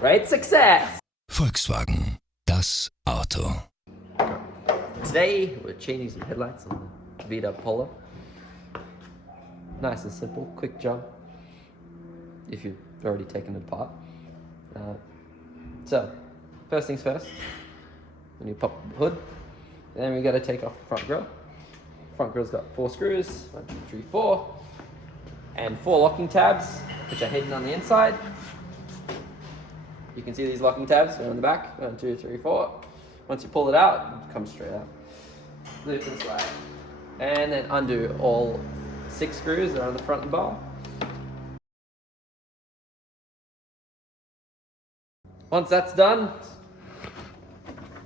Great success! Volkswagen, das Auto. Today we're changing some headlights on the Vita Polo. Nice and simple, quick job. If you've already taken it apart. So, first things first, when you pop the hood, then we got to take off the front grille. Front grille's got 4 screws, 1, 2, 3, 4, and 4 locking tabs, which are hidden on the inside. You can see these locking tabs, they're on the back, 1, 2, 3, 4. Once you pull it out, it comes straight out. Loop and slide. And then undo all 6 screws that are on the front bar. Once that's done,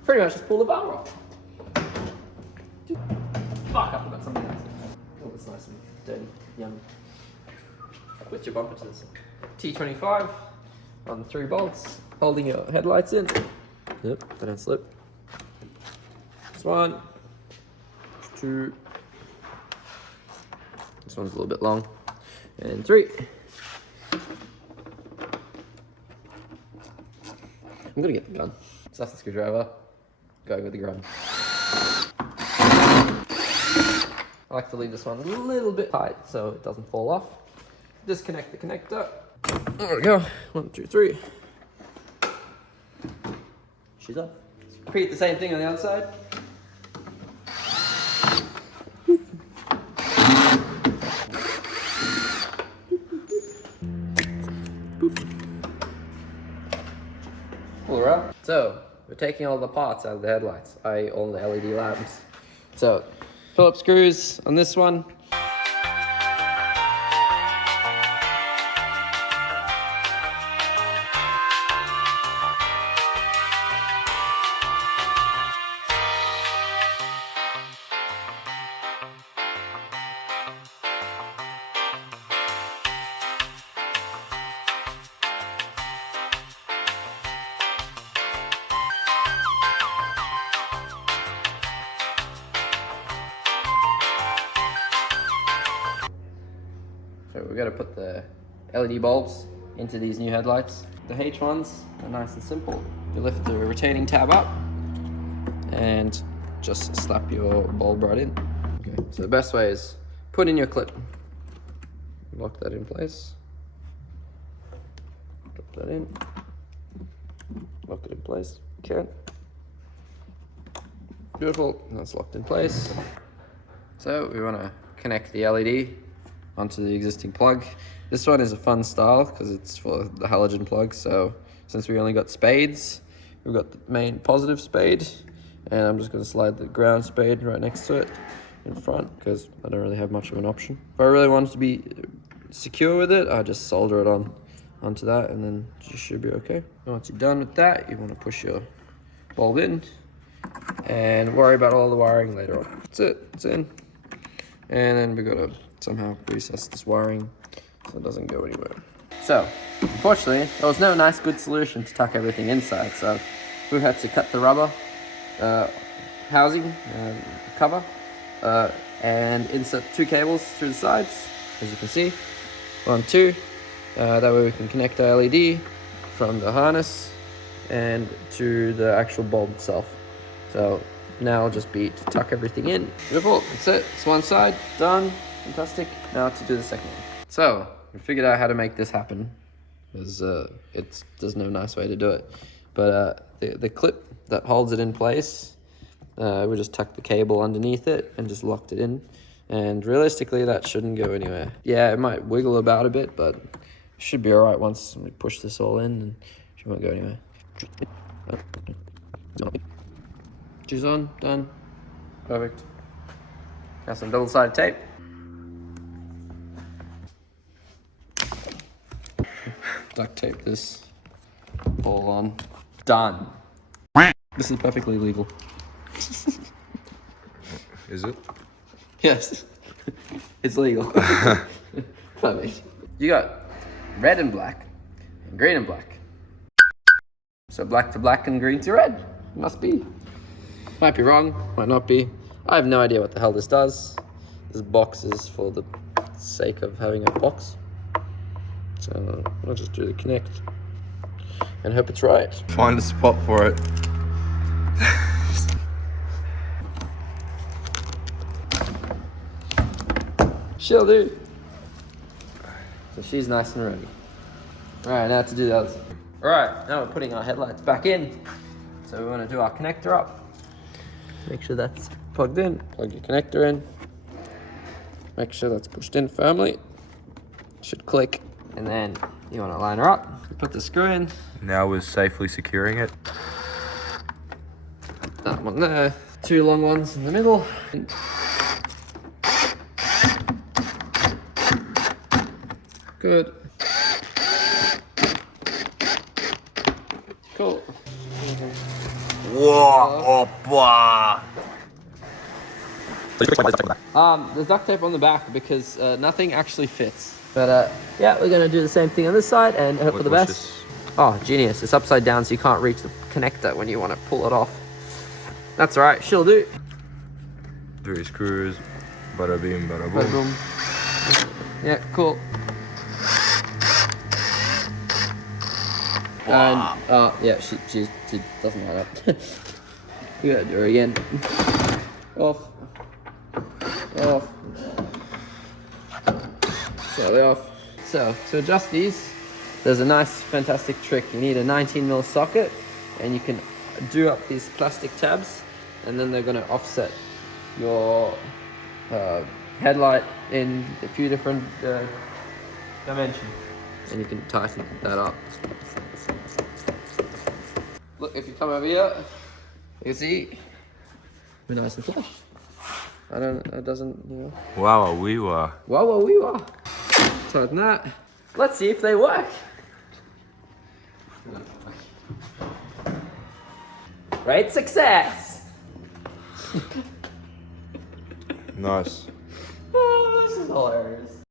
pretty much just pull the bar off. Fuck, I forgot something else. Oh, it's nice and dirty. Yummy. Twist your bumper to this. T25 on the 3 bolts, holding your headlights in. Yep, they don't slip. This 1, 2. This one's a little bit long. And 3. I'm gonna get the gun. So that's the screwdriver. Going with the gun. I like to leave this one a little bit tight so it doesn't fall off. Disconnect the connector. There we go. 1, 2, 3. She's up. Repeat the same thing on the other side. Pull her up. So, we're taking all the parts out of the headlights, i.e. all the LED lamps. So, Phillips screws on this one. So we've got to put the LED bulbs into these new headlights. The H ones are nice and simple. You lift the retaining tab up and just slap your bulb right in. Okay, so the best way is put in your clip. Lock that in place. Drop that in. Lock it in place. Okay. Beautiful, that's locked in place. So we want to connect the LED onto the existing plug. This one is a fun style because it's for the halogen plug. So since we only got spades, we've got the main positive spade, and I'm just going to slide the ground spade right next to it in front because I don't really have much of an option. If I really wanted to be secure with it, I just solder it onto that, and then you should be okay. And once you're done with that, you want to push your bulb in and worry about all the wiring later on. That's it, it's in. And then we got to somehow recess this wiring so it doesn't go anywhere. So, unfortunately, there was no nice good solution to tuck everything inside, so we had to cut the rubber housing cover and insert 2 cables through the sides, as you can see. 1, 2. That way we can connect the LED from the harness and to the actual bulb itself. So now it'll just be to tuck everything in. Beautiful, that's it. It's one side, done. Fantastic. Now to do the second one. So, we figured out how to make this happen. There's no nice way to do it. But the clip that holds it in place, we just tucked the cable underneath it and just locked it in. And realistically, that shouldn't go anywhere. Yeah, it might wiggle about a bit, but it should be alright once we push this all in, and it won't go anywhere. Shoes on, done. Perfect. Got some double-sided tape. Duct tape this all on. Done. This is perfectly legal. Is it? Yes. It's legal. Perfect. You got red and black, and green and black. So black to black and green to red. Must be. Might be wrong, might not be. I have no idea what the hell this does. This box is for the sake of having a box. So I'll just do the connect. and hope it's right. Find a spot for it. She'll do. So she's nice and ready. Alright, now to do the others. Alright, now we're putting our headlights back in. So we want to do our connector up. Make sure that's plugged in. Plug your connector in. Make sure that's pushed in firmly. Should click. And then you want to line her up. Put the screw in. Now we're safely securing it. That one there. Two long ones in the middle. Good. Cool. Whoa, oppa! There's duct tape on the back because nothing actually fits. But yeah, we're gonna do the same thing on this side and hope for the best. This? Oh, genius! It's upside down, so you can't reach the connector when you want to pull it off. That's all right. She'll do. 3 screws. Bada bing, bada boom. Boom. Yeah, cool. And yeah, she doesn't line up. You gotta do her again. Off. Off. Slightly off. So to adjust these, there's a nice, fantastic trick. You need a 19mm socket, and you can do up these plastic tabs, and then they're gonna offset your headlight in a few different dimensions, and you can tighten that up. Look, if you come over here, you can see we're nice and flush. It doesn't, you know. Wow, we were. Wow, we were. Tighten that. Let's see if they work. Great success. Nice. Oh, this is hilarious.